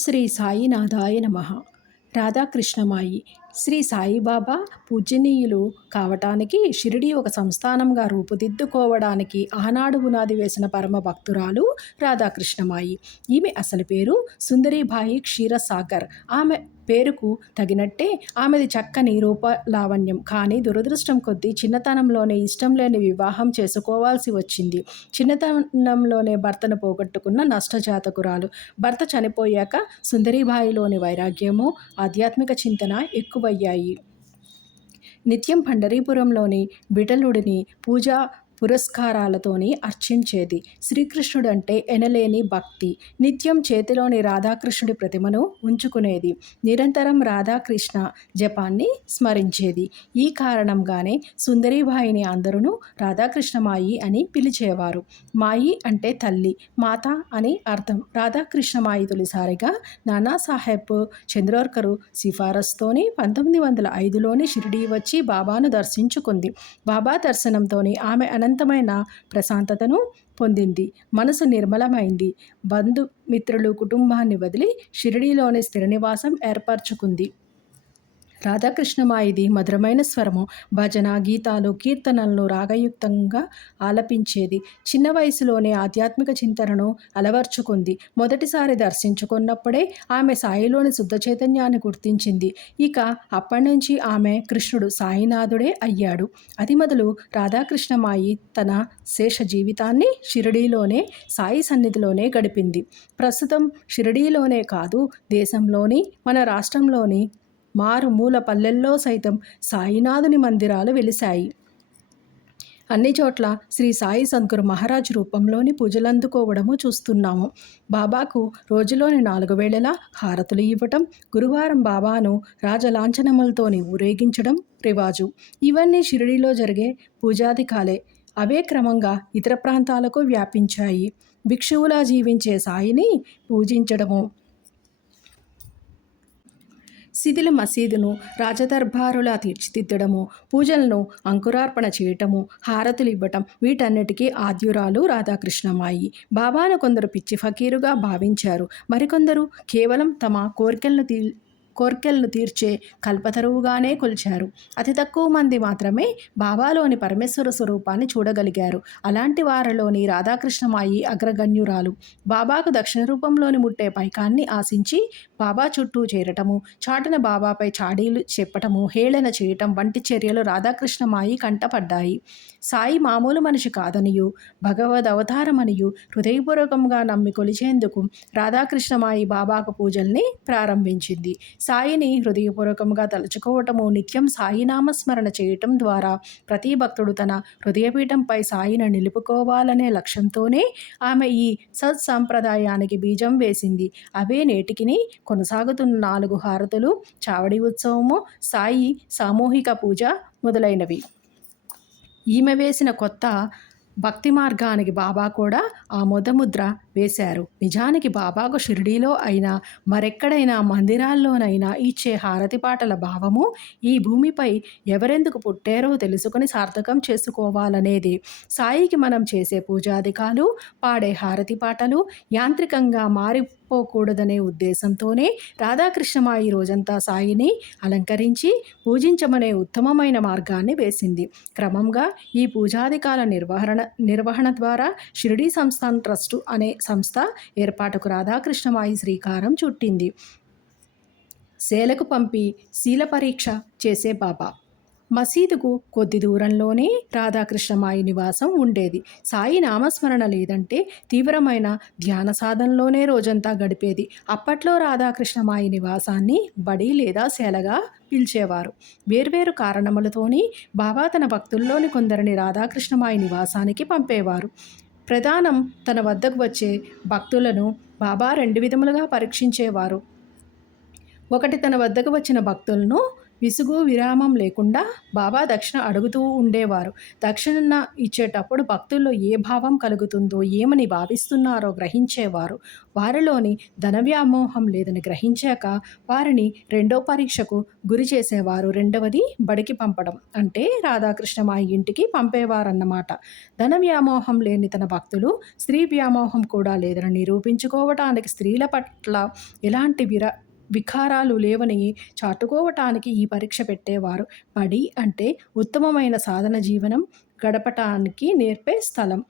శ్రీ సాయినాథాయ నమః. రాధాకృష్ణమాయి శ్రీ సాయిబాబా పూజనీయులు కావటానికి, షిరిడీ ఒక సంస్థానంగా రూపుదిద్దుకోవడానికి ఆనాడు పునాది వేసిన పరమ భక్తురాలు రాధాకృష్ణమాయి. ఈమె అసలు పేరు సుందరీబాయి క్షీరసాగర్. ఆమె పేరుకు తగినట్టే ఆమెది చక్కని రూపలావణ్యం. కానీ దురదృష్టం కొద్దీ చిన్నతనంలోనే ఇష్టం లేని వివాహం చేసుకోవాల్సి వచ్చింది. చిన్నతనంలోనే భర్తను పోగొట్టుకున్న నష్టజాతకురాలు. భర్త చనిపోయాక సుందరీబాయిలోని వైరాగ్యము, ఆధ్యాత్మిక చింతన ఎక్కువయ్యాయి. నిత్యం పండరీపురంలోని విఠలుడిని పూజా పురస్కారాలతోని అర్చించేది. శ్రీకృష్ణుడంటే ఎనలేని భక్తి. నిత్యం చేతిలోని రాధాకృష్ణుడి ప్రతిమను ఉంచుకునేది. నిరంతరం రాధాకృష్ణ జపాన్ని స్మరించేది. ఈ కారణంగానే సుందరీబాయిని అందరూ రాధాకృష్ణమాయి అని పిలిచేవారు. మాయి అంటే తల్లి, మాత అని అర్థం. రాధాకృష్ణమాయి తొలిసారిగా నానాసాహెబ్ చంద్రోర్కరు సిఫారసుతోని 1905లోని షిరిడీ వచ్చి బాబాను దర్శించుకుంది. బాబా దర్శనంతోని ఆమె అనంతమైన ప్రశాంతతను పొందింది. మనసు నిర్మలమైంది. బంధుమిత్రులు, కుటుంబాన్ని వదిలి షిరిడీలోని స్థిర నివాసం ఏర్పరచుకుంది. రాధాకృష్ణమాయిది మధురమైన స్వరము. భజన, గీతాలు, కీర్తనలను రాగయుక్తంగా ఆలపించేది. చిన్న వయసులోనే ఆధ్యాత్మిక చింతనను అలవర్చుకుంది. మొదటిసారి దర్శించుకున్నప్పుడే ఆమె సాయిలోని శుద్ధ చైతన్యాన్ని గుర్తించింది. ఇక అప్పటి నుంచి ఆమె కృష్ణుడు సాయినాథుడే అయ్యాడు. అది మొదలు రాధాకృష్ణమాయి తన శేష జీవితాన్ని షిరిడీలోనే, సాయి సన్నిధిలోనే గడిపింది. ప్రస్తుతం షిరిడీలోనే కాదు, దేశంలోని, మన రాష్ట్రంలోని మారుమూల పల్లెల్లో సైతం సాయినాథుని మందిరాలు వెలిశాయి. అన్ని చోట్ల శ్రీ సాయి సద్గురు మహారాజ్ రూపంలోని పూజలందుకోవడము చూస్తున్నాము. బాబాకు రోజులోని 4 వేళలా హారతులు ఇవ్వటం, గురువారం బాబాను రాజలాంఛనములతోని ఊరేగించడం రివాజు. ఇవన్నీ షిరిడీలో జరిగే పూజాధికాలే. అవే క్రమంగా ఇతర ప్రాంతాలకు వ్యాపించాయి. భిక్షువులా జీవించే సాయిని పూజించడము, శిథిల మసీదును రాజదర్బారులా తీర్చిదిద్దడము, పూజలను అంకురార్పణ చేయటము, హారతులు ఇవ్వటం, వీటన్నిటికీ ఆద్యురాలు రాధాకృష్ణమాయి. బాబాను కొందరు పిచ్చి ఫకీరుగా భావించారు. మరికొందరు కేవలం తమ కోర్కెలను తీర్చే కల్పతరువుగానే కొలిచారు. అతి తక్కువ మంది మాత్రమే బాబాలోని పరమేశ్వర స్వరూపాన్ని చూడగలిగారు. అలాంటి వారిలోని రాధాకృష్ణమాయి అగ్రగణ్యురాలు. బాబాకు దక్షిణ రూపంలోని ముట్టే పైకాన్ని ఆశించి బాబా చుట్టూ చేరటము, చాటున బాబాపై చాడీలు చెప్పటము, హేళన చేయటం వంటి చర్యలు రాధాకృష్ణమాయి కంటపడ్డాయి. సాయి మామూలు మనిషి కాదనియు, భగవద్ అవతారమనియు హృదయపూర్వకంగా నమ్మి కొలిచేందుకు రాధాకృష్ణమాయి బాబాకు పూజల్ని ప్రారంభించింది. సాయిని హృదయపూర్వకంగా తలుచుకోవటము, నిత్యం సాయి నామస్మరణ చేయటం ద్వారా ప్రతి భక్తుడు తన హృదయపీఠంపై సాయిని నిలుపుకోవాలనే లక్ష్యంతోనే ఆమె ఈ సత్సంప్రదాయానికి బీజం వేసింది. అవే నేటికిని కొనసాగుతున్న 4 హారతులు, చావడి ఉత్సవము, సాయి సామూహిక పూజ మొదలైనవి. ఈమె వేసిన కొత్త భక్తి మార్గానికి బాబా కూడా ఆమోదముద్ర వేశారు. నిజానికి బాబాకు షిరిడీలో అయినా, మరెక్కడైనా, మందిరాల్లోనైనా ఇచ్చే హారతి పాటల భావము ఈ భూమిపై ఎవరెందుకు పుట్టారో తెలుసుకుని సార్థకం చేసుకోవాలనేది. సాయికి మనం చేసే పూజాధికాలు, పాడే హారతి పాటలు యాంత్రికంగా మారిపోకూడదనే ఉద్దేశంతోనే రాధాకృష్ణమాయి రోజంతా సాయిని అలంకరించి పూజించమనే ఉత్తమమైన మార్గాన్ని వేసింది. క్రమంగా ఈ పూజాధికాల నిర్వహణ ద్వారా షిరిడీ సంస్థాన్ ట్రస్టు అనే సంస్థ ఏర్పాటుకు రాధాకృష్ణమాయి శ్రీకారం చుట్టింది. సేలకు పంపి శీల పరీక్ష చేసే బాబా. మసీదుకు కొద్ది దూరంలోనే రాధాకృష్ణమాయి నివాసం ఉండేది. సాయి నామస్మరణ లేదంటే తీవ్రమైన ధ్యాన సాధనలోనే రోజంతా గడిపేది. అప్పట్లో రాధాకృష్ణమాయి నివాసాన్ని బడి లేదా శాలగా పిలిచేవారు. వేర్వేరు కారణములతోని బాబా తన భక్తుల్లోని కొందరిని రాధాకృష్ణమాయి నివాసానికి పంపేవారు. ప్రధానం తన వద్దకు వచ్చే భక్తులను బాబా 2 విధములుగా పరీక్షించేవారు. ఒకటి, తన వద్దకు వచ్చిన భక్తులను విసుగు విరామం లేకుండా బాబా దక్షిణ అడుగుతూ ఉండేవారు. దక్షిణ ఇచ్చేటప్పుడు భక్తుల్లో ఏ భావం కలుగుతుందో, ఏమని భావిస్తున్నారో గ్రహించేవారు. వారిలోని ధన వ్యామోహం లేదని గ్రహించాక వారిని రెండో పరీక్షకు గురి చేసేవారు. రెండవది బడికి పంపడం, అంటే రాధాకృష్ణమాయి ఇంటికి పంపేవారన్నమాట. ధన వ్యామోహం లేని తన భక్తులు స్త్రీ వ్యామోహం కూడా లేదని నిరూపించుకోవటానికి, స్త్రీల పట్ల ఎలాంటి వికారాలు లేవని చాటుకోవటానికి ఈ పరీక్ష పెట్టేవారు. బడి అంటే ఉత్తమమైన సాధన జీవనం గడపటానికి నేర్పే స్థలం.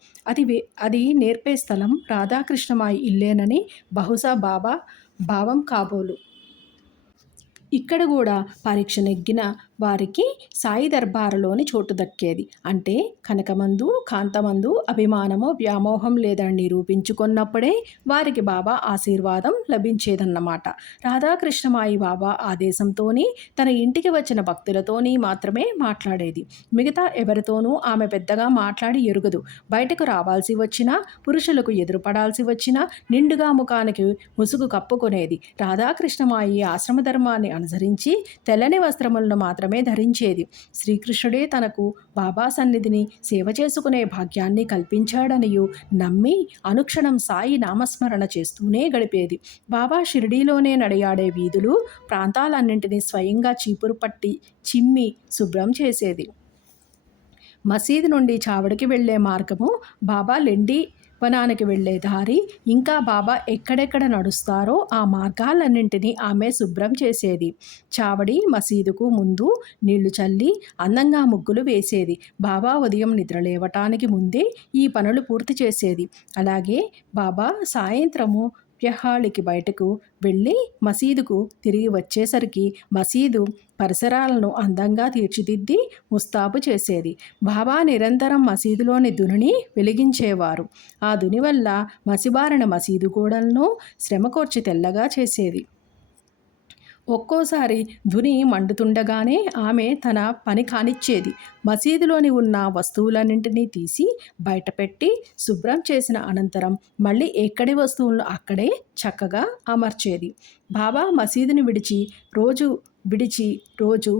అది నేర్పే స్థలం రాధాకృష్ణమాయి ఇల్లేనని బహుశా బాబా భావం కాబోలు. ఇక్కడ కూడా పరీక్ష నెగ్గిన వారికి సాయి దర్బారులోని చోటు దక్కేది. అంటే కనకమందు, కాంతమందు అభిమానము, వ్యామోహం లేదని నిరూపించుకున్నప్పుడే వారికి బాబా ఆశీర్వాదం లభించేదన్నమాట. రాధాకృష్ణమాయి బాబా ఆదేశంతోని తన ఇంటికి వచ్చిన భక్తులతోని మాత్రమే మాట్లాడేది. మిగతా ఎవరితోనూ ఆమె పెద్దగా మాట్లాడి ఎరుగదు. బయటకు రావాల్సి వచ్చినా, పురుషులకు ఎదురుపడాల్సి వచ్చినా నిండుగా ముఖానికి ముసుగు కప్పుకొనేది. రాధాకృష్ణమాయి ఆశ్రమ ధర్మాన్ని అనుసరించి తెల్లని వస్త్రములను మాత్రమే ధరించేది. శ్రీకృష్ణుడే తనకు బాబా సన్నిధిని సేవ చేసుకునే భాగ్యాన్ని కల్పించాడనియు నమ్మి అనుక్షణం సాయి నామస్మరణ చేస్తూనే గడిపేది. బాబా షిరిడీలోనే నడియాడే వీధులు, ప్రాంతాలన్నింటినీ స్వయంగా చీపురు పట్టి చిమ్మి శుభ్రం చేసేది. మసీదు నుండి చావడికి వెళ్లే మార్గము, బాబా లెండి వనానికి వెళ్లే దారి, ఇంకా బాబా ఎక్కడెక్కడ నడుస్తారో ఆ మార్గాలన్నింటినీ ఆమె శుభ్రం చేసేది. చావడి మసీదుకు ముందు నీళ్లు చల్లి అందంగా ముగ్గులు వేసేది. బాబా ఉదయం నిద్ర లేవటానికి ముందే ఈ పనులు పూర్తి చేసేది. అలాగే బాబా సాయంత్రము వ్యహాళికి బయటకు వెళ్ళి మసీదుకు తిరిగి వచ్చేసరికి మసీదు పరిసరాలను అందంగా తీర్చిదిద్ది ముస్తాబు చేసేది. బాబా నిరంతరం మసీదులోని దునిని వెలిగించేవారు. ఆ దుని వల్ల మసిబారిన మసీదు గోడలను శ్రమకోర్చి తెల్లగా చేసేది. ఒక్కోసారి ధుని మండుతుండగానే ఆమె తన పని కానిచ్చేది. మసీదులోని ఉన్న వస్తువులన్నింటినీ తీసి బయటపెట్టి శుభ్రం చేసిన అనంతరం మళ్ళీ ఎక్కడి వస్తువులను అక్కడే చక్కగా అమర్చేది. బాబా మసీదుని విడిచి రోజు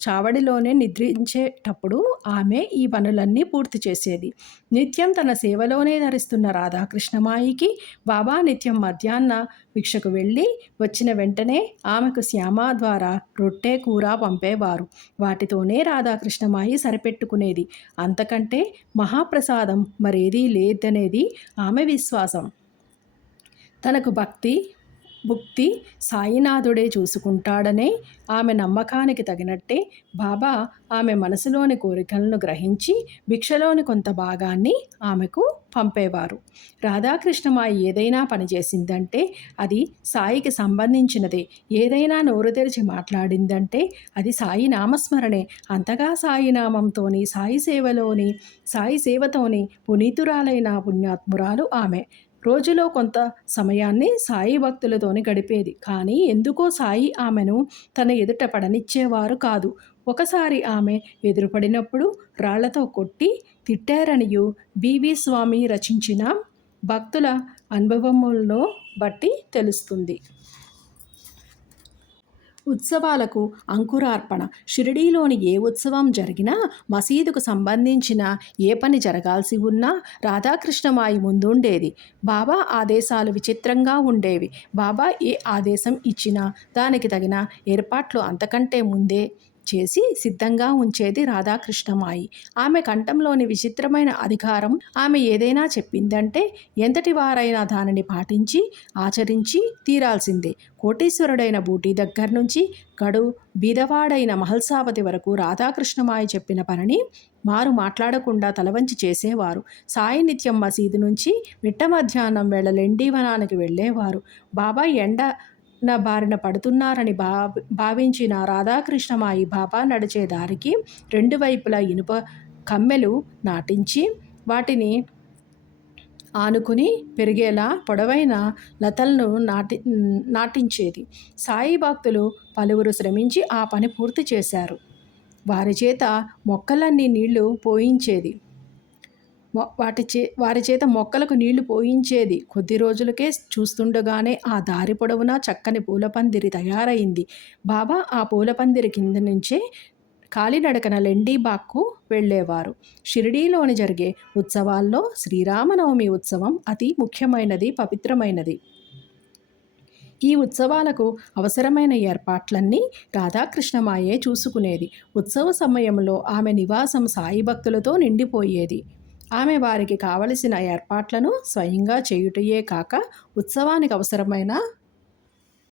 చావడిలోనే నిద్రించేటప్పుడు ఆమె ఈ పనులన్నీ పూర్తి చేసేది. నిత్యం తన సేవలోనే ధరిస్తున్న రాధాకృష్ణమాయికి బాబా నిత్యం మధ్యాహ్న భిక్షకు వెళ్ళి వచ్చిన వెంటనే ఆమెకు శ్యామ ద్వారా రొట్టె కూర పంపేవారు. వాటితోనే రాధాకృష్ణమాయి సరిపెట్టుకునేది. అంతకంటే మహాప్రసాదం మరేదీ లేదనేది ఆమె విశ్వాసం. తనకు భుక్తి సాయినాథుడే చూసుకుంటాడనే ఆమె నమ్మకానికి తగినట్టే బాబా ఆమె మనసులోని కోరికలను గ్రహించి భిక్షలోని కొంత భాగాన్ని ఆమెకు పంపేవారు. రాధాకృష్ణమాయి ఏదైనా పని చేసిందంటే అది సాయికి సంబంధించినదే. ఏదైనా నోరు తెరిచి మాట్లాడిందంటే అది సాయి నామస్మరణే. అంతగా సాయి నామంతోని, సాయి సేవతోని పునీతురాలైన పుణ్యాత్మురాలు ఆమె. రోజులో కొంత సమయాన్ని సాయి భక్తులతోని గడిపేది. కానీ ఎందుకో సాయి ఆమెను తన ఎదుట పడనిచ్చేవారు కాదు. ఒకసారి ఆమె ఎదురుపడినప్పుడు రాళ్లతో కొట్టి తిట్టారనియు బివి స్వామి రచించిన భక్తుల అనుభవములను బట్టి తెలుస్తుంది. ఉత్సవాలకు అంకురార్పణ. షిరిడీలోని ఏ ఉత్సవం జరిగినా, మసీదుకు సంబంధించిన ఏ పని జరగాల్సి ఉన్నా రాధాకృష్ణమాయి ముందుండేది. బాబా ఆదేశాలు విచిత్రంగా ఉండేవి. బాబా ఏ ఆదేశం ఇచ్చినా దానికి తగిన ఏర్పాట్లు అంతకంటే ముందే చేసి సిద్ధంగా ఉంచేది రాధాకృష్ణమాయి. ఆమె కంఠంలోని విచిత్రమైన అధికారం. ఆమె ఏదైనా చెప్పిందంటే ఎంతటి వారైనా దానిని పాటించి ఆచరించి తీరాల్సిందే. కోటీశ్వరుడైన బూటీ దగ్గర నుంచి కడు బీదవాడైన మహల్సావతి వరకు రాధాకృష్ణమాయి చెప్పిన పనిని మారు మాట్లాడకుండా తలవంచి చేసేవారు. సాయి నిత్యం మసీదు నుంచి మిట్ట మధ్యాహ్నం వేళ లెండివనానికి వెళ్ళేవారు. బాబా బారిన పడుతున్నారని భావించిన రాధాకృష్ణమాయి బాబా నడిచే దారికి రెండు వైపులా ఇనుప కమ్మెలు నాటించి వాటిని ఆనుకుని పెరిగేలా పొడవైన లతలను నాటించేది. సాయి భక్తులు పలువురు శ్రమించి ఆ పని పూర్తి చేశారు. వారి చేత మొక్కలన్నీ నీళ్లు పోయించేది. వారి చేత మొక్కలకు నీళ్లు పోయించేది. కొద్ది రోజులకే చూస్తుండగానే ఆ దారి పొడవునా చక్కని పూలపందిరి తయారైంది. బాబా ఆ పూలపందిరి కింద నుంచే కాలినడకన లెండీబాగ్కు వెళ్ళేవారు. షిరిడీలోని జరిగే ఉత్సవాల్లో శ్రీరామనవమి ఉత్సవం అతి ముఖ్యమైనది, పవిత్రమైనది. ఈ ఉత్సవాలకు అవసరమైన ఏర్పాట్లన్నీ రాధాకృష్ణమాయే చూసుకునేది. ఉత్సవ సమయంలో ఆమె నివాసం సాయి భక్తులతో నిండిపోయేది. ఆమె వారికి కావలసిన ఏర్పాట్లను స్వయంగా చేయుటయే కాక ఉత్సవానికి అవసరమైన